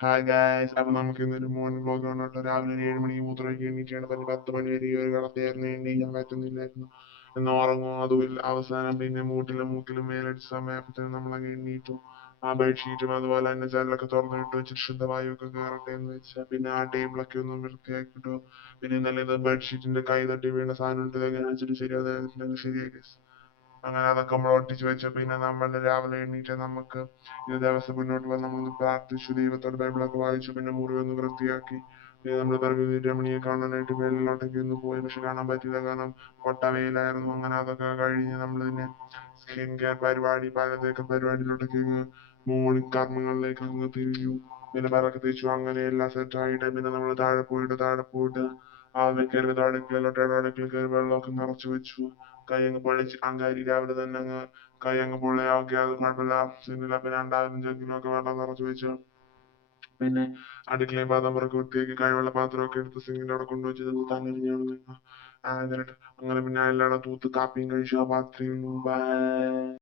Hi guys, അപ്പൊ നമുക്ക് ഇന്നൊരു മോർണിംഗ് വ്ലോഗ് ആണ് കേട്ടോ. രാവിലെ ഒരു 7 മണിക്ക് മൂത്രമൊക്കെ എണീറ്റാണ്. പിന്നെ 10 മണി വരെ ഈ ഒരു കിടത്തിയായിരുന്നു, എണീക്കാൻ പറ്റുന്നില്ലായിരുന്നു. എന്ന് ഉറങ്ങും അതുമില്ല. അവസാനം പിന്നെ മൂട്ടിലും മൂക്കിലും മേലടിച്ച സമയത്തിന് നമ്മളങ്ങ് എണീറ്റു. ആ ബെഡ്ഷീറ്റും അതുപോലെ തന്നെ ജനലൊക്കെ തുറന്നിട്ട് വെച്ചിട്ട് ശുദ്ധവായുവൊക്കെ കയറട്ടെ എന്ന് വെച്ചാൽ പിന്നെ ആ ടേബിളൊക്കെ ഒന്ന് വൃത്തിയാക്കിട്ടു. പിന്നെ ഇന്നലെ ഇത് ബെഡ്ഷീറ്റിന്റെ കൈ തട്ടി വീണ സാധനം ഇട്ട് എങ്ങനെ വെച്ചിട്ട് ശരിയാക്കി. അങ്ങനെ അതൊക്കെ നമ്മൾ ഒട്ടിച്ച് വെച്ച പിന്നെ നമ്മൾ രാവിലെ എണീറ്റ് നമുക്ക് ഈ ദിവസം മുന്നോട്ട് പോകാൻ നമ്മളൊന്ന് പ്രാർത്ഥിച്ചു, ദൈവത്തോട് ബൈബിളൊക്കെ വായിച്ചു, പിന്നെ മുറി ഒന്ന് വൃത്തിയാക്കി. പിന്നെ നമ്മൾ പ്രകൃതി രമണിയെ കാണാനായിട്ട് വെള്ളത്തിലോട്ടൊക്കെ ഒന്ന് പോയി, പക്ഷെ കാണാൻ പറ്റില്ല, കാരണം കൊട്ട വെയിലായിരുന്നു. അങ്ങനെ അതൊക്കെ കഴിഞ്ഞ് നമ്മൾ പിന്നെ സ്കിൻ കെയർ പരിപാടി, പലതേക്കെ പരിപാടിയിലോട്ടൊക്കെ മോർണിംഗ് കർമ്മങ്ങളിലേക്ക് അങ്ങ് തിരിഞ്ഞു. പിന്നെ പലക്കെ തേച്ചു, അങ്ങനെ എല്ലാം സെറ്റ് ആയിട്ട് പിന്നെ നമ്മൾ താഴെ പോയിട്ട് ആ കയറി അടുക്കളയിൽ കയറി വെള്ളമൊക്കെ നിറച്ചു വെച്ചു. കൈ അങ്ങ് പൊള്ളിച്ച് അങ്കാരി രാവിലെ തന്നെ അങ്ങ് കൈ അങ്ങ് പൊള്ളിയാക്കി, അത് കുഴപ്പമില്ല, സീനില്ല. പിന്നെ 2000 ജഗ്ഗിലൊക്കെ വെള്ളം നിറച്ചു വെച്ചു. പിന്നെ അടുക്കളയും പാത്രമൊക്കെ വൃത്തിയാക്കി കഴിവുള്ള പാത്രമൊക്കെ എടുത്ത് സിങ്കിന്റെ അവിടെ കൊണ്ടുവച്ചത് അങ്ങനെ പിന്നെ എല്ലാം തൂത്ത് കാപ്പിയും കഴിച്ചു ആ പാത്രം. ബൈ.